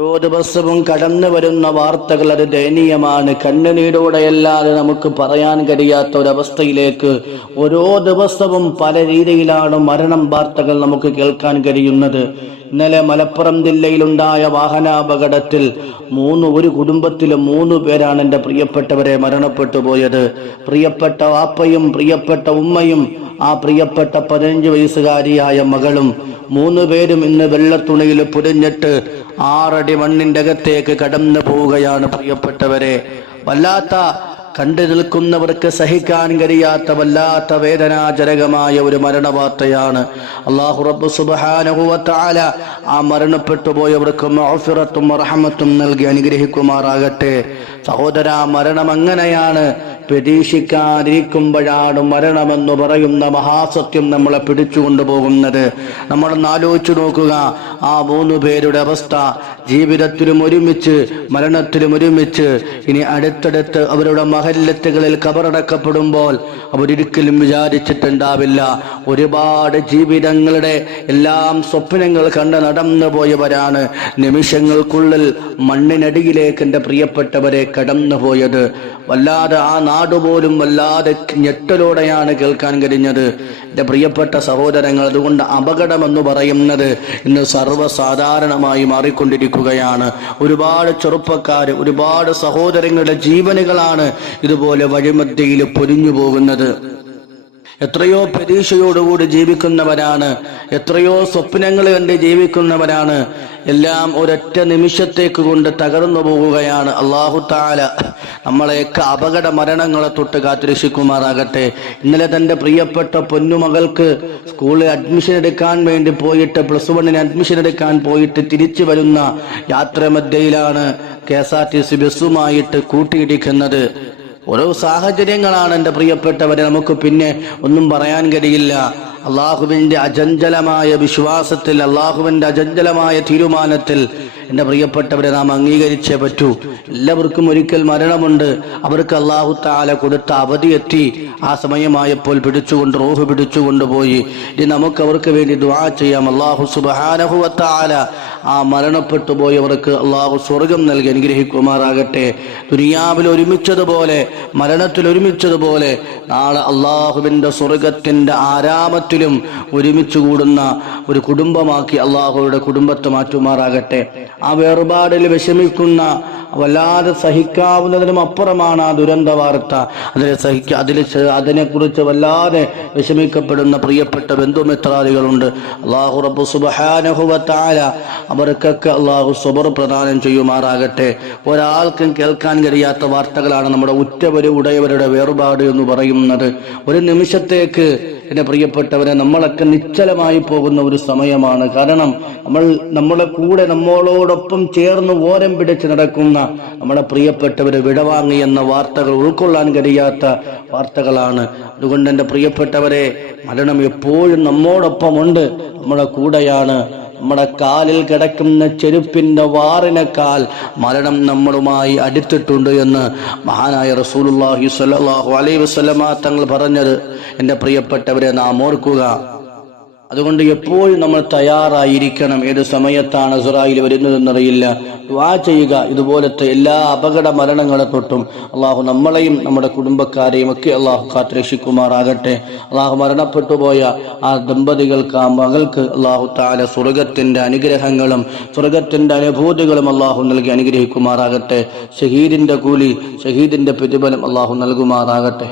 ഓരോ ദിവസവും കടന്നു വരുന്ന വാർത്തകൾ അത് ദയനീയമാണ്. കണ്ണുനീരോടെയല്ലാതെ നമുക്ക് പറയാൻ കഴിയാത്ത ഒരവസ്ഥയിലേക്ക് ഓരോ ദിവസവും പല രീതിയിലാണ് മരണം വാർത്തകൾ നമുക്ക് കേൾക്കാൻ കഴിയുന്നത്. ഇന്നലെ മലപ്പുറം ജില്ലയിലുണ്ടായ വാഹനാപകടത്തിൽ ഒരു കുടുംബത്തിലെ 3 പേരാണ് എൻ്റെ പ്രിയപ്പെട്ടവരെ മരണപ്പെട്ടു പോയത്. പ്രിയപ്പെട്ട വാപ്പയും പ്രിയപ്പെട്ട ഉമ്മയും ആ പ്രിയപ്പെട്ട 15 വയസ്സുകാരിയായ മകളും 3 പേരും ഇന്ന് വെള്ളത്തുണിയിൽ പുരഞ്ഞിട്ട് 6 അടി മണ്ണിന്റെ അകത്തേക്ക് കടന്നു പോവുകയാണ്. പ്രിയപ്പെട്ടവരെ, വല്ലാത്ത കണ്ടു നിൽക്കുന്നവർക്ക് സഹിക്കാൻ കഴിയാത്ത വല്ലാത്ത വേദനാജനകമായ ഒരു മരണവാർത്തയാണ്. അല്ലാഹു റബ്ബ് സുബ്ഹാനഹു വ തആല ആ മരണപ്പെട്ടു പോയവർക്ക് മഗ്ഫിറത്തും റഹ്മത്തും നൽകി അനുഗ്രഹിക്കുമാറാകട്ടെ. സഹോദര, മരണം അങ്ങനെയാണ്. പ്രതീക്ഷിക്കാതിരിക്കുമ്പോഴാണ് മരണമെന്ന് പറയുന്ന മഹാസത്യം നമ്മളെ പിടിച്ചുകൊണ്ടുപോകുന്നത്. നമ്മളൊന്ന് ആലോചിച്ചു നോക്കുക. ആ 3 പേരുടെ അവസ്ഥ, ജീവിതത്തിലും ഒരുമിച്ച് മരണത്തിലും ഒരുമിച്ച്. ഇനി അടുത്തടുത്ത് അവരുടെ മഹല്ലത്തുകളിൽ ഖബറടക്കപ്പെടുമ്പോൾ അവരൊരിക്കലും വിചാരിച്ചിട്ടുണ്ടാവില്ല. ഒരുപാട് ജീവിതങ്ങളുടെ എല്ലാം സ്വപ്നങ്ങൾ കണ്ട് നടന്നു പോയവരാണ് നിമിഷങ്ങൾക്കുള്ളിൽ മണ്ണിനടിയിലേക്ക് എൻ്റെ പ്രിയപ്പെട്ടവരെ കടന്നുപോയത്. വല്ലാതെ ആ നാടുപോലും വല്ലാതെ ഞെട്ടലോടെയാണ് കേൾക്കാൻ കഴിഞ്ഞത് എൻ്റെ പ്രിയപ്പെട്ട സഹോദരങ്ങൾ. അതുകൊണ്ട് അപകടമെന്ന് പറയുന്നത് ഇന്ന് സർവ്വസാധാരണമായി മാറിക്കൊണ്ടിരിക്കുകയാണ്. ഒരുപാട് ചെറുപ്പക്കാർ, ഒരുപാട് സഹോദരങ്ങളുടെ ജീവനുകളാണ് ഇതുപോലെ വഴിമധ്യയിൽ പൊരിഞ്ഞു പോകുന്നത്. എത്രയോ പ്രതീക്ഷയോടുകൂടി ജീവിക്കുന്നവരാണ്, എത്രയോ സ്വപ്നങ്ങൾ കണ്ട് ജീവിക്കുന്നവരാണ്. എല്ലാം ഒരൊറ്റ നിമിഷത്തേക്ക് കൊണ്ട് തകർന്നു പോകുകയാണ്. അല്ലാഹു തആല നമ്മളെയൊക്കെ അപകട മരണങ്ങളെ തൊട്ട് കാത്തുരക്ഷിക്കുമാറാകട്ടെ. ഇന്നലെ തൻ്റെ പ്രിയപ്പെട്ട പൊന്നുമകൾക്ക് സ്കൂളിൽ അഡ്മിഷൻ എടുക്കാൻ വേണ്ടി പോയിട്ട്, +1 അഡ്മിഷൻ എടുക്കാൻ പോയിട്ട് തിരിച്ചു വരുന്ന യാത്രാമധ്യയിലാണ് KSRTC ബസ്സുമായിട്ട് കൂട്ടിയിടിക്കുന്നത്. ഓരോ സാഹചര്യങ്ങളാണ് എൻ്റെ പ്രിയപ്പെട്ടവരെ. നമുക്ക് പിന്നെ ഒന്നും പറയാൻ കഴിയില്ല. അള്ളാഹുവിൻ്റെ അചഞ്ചലമായ വിശ്വാസത്തിൽ, അള്ളാഹുവിൻ്റെ അചഞ്ചലമായ തീരുമാനത്തിൽ എൻ്റെ പ്രിയപ്പെട്ടവരെ നാം അംഗീകരിച്ചേ പറ്റൂ. എല്ലാവർക്കും ഒരിക്കൽ മരണമുണ്ട്. അവർക്ക് അല്ലാഹു തആല കൊടുത്ത അവധി എത്തി. ആ സമയമായപ്പോൾ റൂഹ് പിടിച്ചുകൊണ്ടുപോയി. ഇനി നമുക്ക് അവർക്ക് വേണ്ടി ദുആ ചെയ്യാം. അല്ലാഹു സുബ്ഹാനഹു വ തആല ആ മരണപ്പെട്ടു പോയവർക്ക് അല്ലാഹു സ്വർഗം നൽകി അനുഗ്രഹിക്കുമാറാകട്ടെ. ദുനിയാവിൽ ഒരുമിച്ചതുപോലെ മരണത്തിൽ ഒരുമിച്ചതുപോലെ നാളെ അല്ലാഹുവിൻ്റെ സ്വർഗത്തിൻ്റെ ആരാമത്തിലും ഒരുമിച്ച് കൂടുന്ന ഒരു കുടുംബമാക്കി അല്ലാഹുവിന്റെ കുടുംബത്തെ മാറ്റുമാറാകട്ടെ. ആ വേർപാടിൽ വിഷമിക്കുന്ന, വല്ലാതെ സഹിക്കാവുന്നതിനും അപ്പുറമാണ് ആ ദുരന്ത വാർത്ത. അതിനെക്കുറിച്ച് വല്ലാതെ വിഷമിക്കപ്പെടുന്ന പ്രിയപ്പെട്ട ബന്ധുമിത്രാദികളുണ്ട്. അല്ലാഹു റബ്ബ് സുബ്ഹാനഹു വ തആല അവർക്കൊക്കെ അല്ലാഹു സബർ പ്രദാനം ചെയ്യുമാറാകട്ടെ. ഒരാൾക്കും കേൾക്കാൻ കഴിയാത്ത വാർത്തകളാണ് നമ്മുടെ ഉറ്റവരുടെ വേർപാട് എന്ന് പറയുന്നത്. ഒരു നിമിഷത്തേക്ക് എൻ്റെ പ്രിയപ്പെട്ടവരെ നമ്മളൊക്കെ നിശ്ചലമായി പോകുന്ന ഒരു സമയമാണ്. കാരണം നമ്മളെ കൂടെ നമ്മളോടൊപ്പം ചേർന്ന് ഓരം പിടിച്ച് നടക്കുന്ന നമ്മുടെ പ്രിയപ്പെട്ടവരെ വിടവാങ്ങി എന്ന വാർത്തകൾ ഉൾക്കൊള്ളാൻ കഴിയാത്ത വാർത്തകളാണ്. അതുകൊണ്ട് എൻ്റെ പ്രിയപ്പെട്ടവരെ, മരണം എപ്പോഴും നമ്മോടൊപ്പമുണ്ട്, നമ്മുടെ കൂടെയാണ്. നമ്മുടെ കാലിൽ കിടക്കുന്ന ചെരുപ്പിന്റെ വാറിനേക്കാൾ മരണം നമ്മളുമായി അടുത്തിട്ടുണ്ട് എന്ന് മഹാനായ റസൂലുള്ളാഹി സ്വല്ലല്ലാഹു അലൈഹി വസല്ലമ തങ്ങൾ പറഞ്ഞത് എൻ്റെ പ്രിയപ്പെട്ടവരെ നാം ഓർക്കുക. അതുകൊണ്ട് എപ്പോഴും നമ്മൾ തയ്യാറായിരിക്കണം. ഏത് സമയത്താണ് ഇസ്രായേൽ വരുന്നതെന്നറിയില്ല. ദുആ ചെയ്യുക. ഇതുപോലത്തെ എല്ലാ അപകട മരണങ്ങളെ തൊട്ടും അള്ളാഹു നമ്മളെയും നമ്മുടെ കുടുംബക്കാരെയും ഒക്കെ അള്ളാഹു കാത്തുരക്ഷിക്കുമാറാകട്ടെ. അള്ളാഹു മരണപ്പെട്ടു പോയ ആ ദമ്പതികൾക്ക്, ആ മകൾക്ക് അള്ളാഹു തആല സ്വർഗത്തിന്റെ അനുഗ്രഹങ്ങളും സ്വർഗത്തിന്റെ അനുഭൂതികളും അള്ളാഹു നൽകി അനുഗ്രഹിക്കുമാറാകട്ടെ. ഷഹീദിന്റെ കൂലി, ഷഹീദിന്റെ പ്രതിഫലം അള്ളാഹു നൽകുമാറാകട്ടെ.